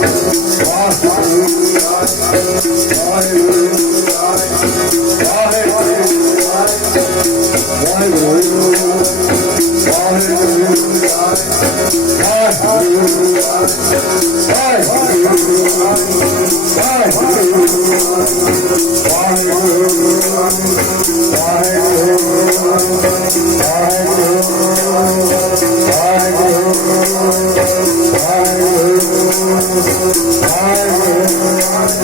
Hallelujah.